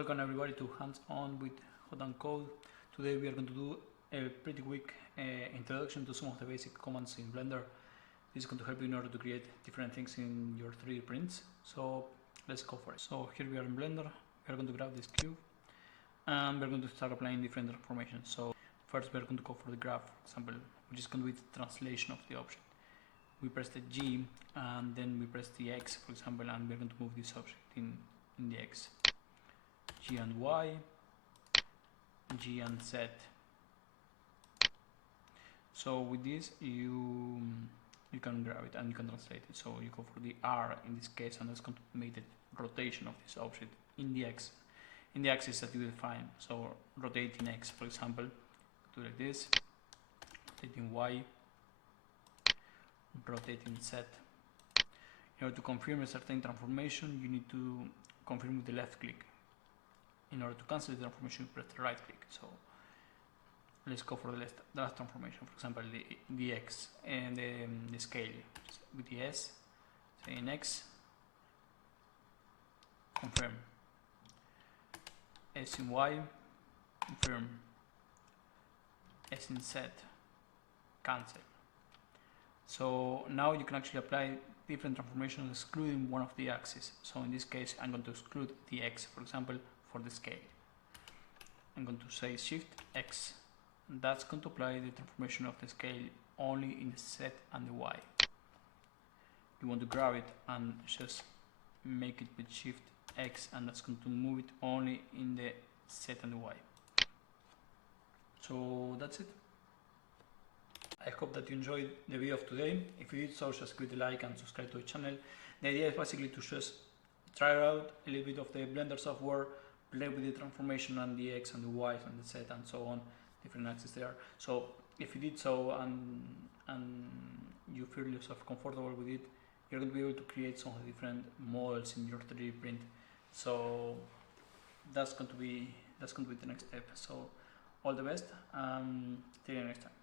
Welcome everybody to Hands-On with JotaOnCode. Today we are going to do a pretty quick introduction to some of the basic commands in Blender. This is going to help you in order to create different things in your 3D prints. So let's go for it. So here we are in Blender. We are going to grab this cube and we're going to start applying different transformations. So first we are going to go for the graph, for example, which is going to be the translation of the object. We press the G and then we press the X, for example, and we're going to move this object in the X. G and Y, G and Z. So with this you can grab it and you can translate it. So you go for the R in this case, and that's going to make the rotation of this object in the X, in the axis that you define. So rotating X, for example, do like this, rotating Y, rotating Z. In order to confirm a certain transformation, you need to confirm with the left click. In order to cancel the transformation, you press the right click. So let's go for the last transformation, for example, the X and the scale with the S, say in X, confirm, S in Y, confirm, S in Z, cancel. So now you can actually apply different transformations excluding one of the axes. So in this case I'm going to exclude the X, for example, for the scale. I'm going to say Shift X. That's going to apply the transformation of the scale only in the Z and the Y. You want to grab it and just make it with Shift X, and that's going to move it only in the Z and the Y. So that's it. I hope that you enjoyed the video of today. If you did so, just click the like and subscribe to the channel. The idea is basically to just try out a little bit of the Blender software, play with the transformation and the X and the Y and the Z and so on, different axes there. So if you did so and you feel yourself comfortable with it, you're going to be able to create some of the different models in your 3D print. So that's going to be the next step. So all the best, till you next time.